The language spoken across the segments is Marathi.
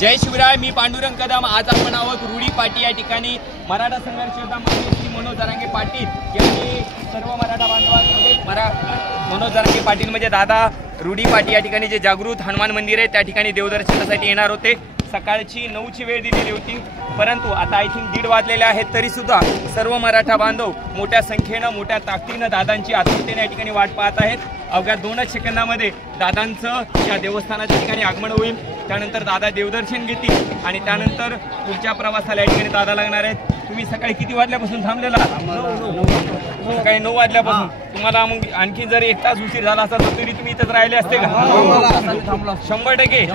जय शिवराय. मी पांडुरंग कदम. आज आपण आहोत रुडी पाटी या ठिकाणी. मराठा संघर्ष योद्धा श्री मनोज जरांगे पाटील यांनी सर्व मराठा बांधवांमध्ये मनोज जरांगे पाटील म्हणजे दादा रुडी पाटी या ठिकाणी जे जागृत हनुमान मंदिर आहे त्या ठिकाणी देवदर्शनासाठी येणार होते. सकाळची 9ची वेळ दिलेली होती, परंतु आता आय थिंक 1:30 वाजलेले आहेत. तरी सुद्धा सर्व मराठा बांधव मोठ्या संख्येनं मोठ्या ताकदीनं दादांची आतुरतेने या ठिकाणी वाट पाहत आहेत. अवघ्या 2च सेकंदामध्ये दादांचं या देवस्थानाच्या ठिकाणी आगमन होईल. त्यानंतर दादा देवदर्शन घेतील आणि त्यानंतर पुढच्या प्रवासाला या ठिकाणी दादा लागणार आहेत. तुम्ही सकाळी किती वाजल्यापासून थांबलेला? सकाळी 9 वाजल्यापासून. तुम्हाला मग आणखी जर 1 तास उशीर झाला असता तर तरी तुम्ही इथंच राहिले असते का? 100%.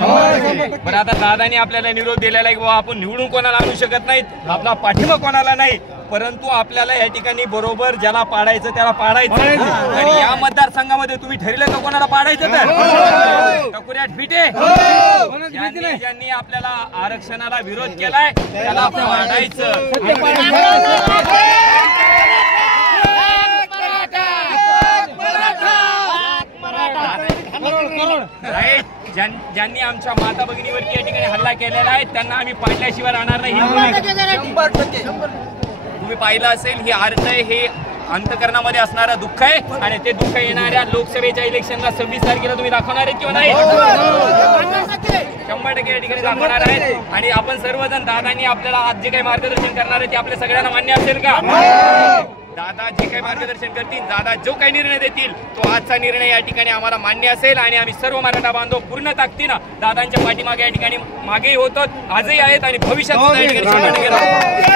बरं, आता दादाने आपल्याला निरोप दिलेला आहे की बाबा आपण निवडून कोणाला आणू शकत नाहीत, आपला पाठिंबा कोणाला नाही, परंतु आपल्याला या ठिकाणी बरोबर ज्याला पाडायचं त्याला पाडायचं. आणि या मतदारसंघामध्ये तुम्ही ठरलं का कोणाला पाडायचं? तर टकुऱ्यात फिटे ज्यांनी आपल्याला आरक्षणाला विरोध केलाय त्याला पाडायचं. ज्यांनी आमच्या माता भगिनीवरती या ठिकाणी हल्ला केलेला आहे त्यांना आम्ही पाडल्याशिवाय राहणार नाही. 100%. तुम्ही पाहिलं असेल ही आर्त आहे, हे अंतकरणामध्ये असणारं दुःख आहे आणि ते दुःख येणाऱ्या लोकसभेच्या इलेक्शनला 26 तारखेला तुम्ही दाखवणार आहेत किंवा नाही? 100% या ठिकाणी दाखवणार आहेत. आणि आपण सर्वजण दादांनी आपल्याला आज जे काही मार्गदर्शन करणार आहे ते आपल्या सगळ्यांना मान्य असेल का? दादा जे काही मार्गदर्शन करतील, दादा जो काही निर्णय देतील तो आजचा निर्णय या ठिकाणी आम्हाला मान्य असेल. आणि आम्ही सर्व मराठा बांधव पूर्ण ताकदीनं दादांच्या पाठीमागे या ठिकाणी मागेही होतो, आजही आहेत आणि भविष्यात सुद्धा या ठिकाणी धन्यवाद.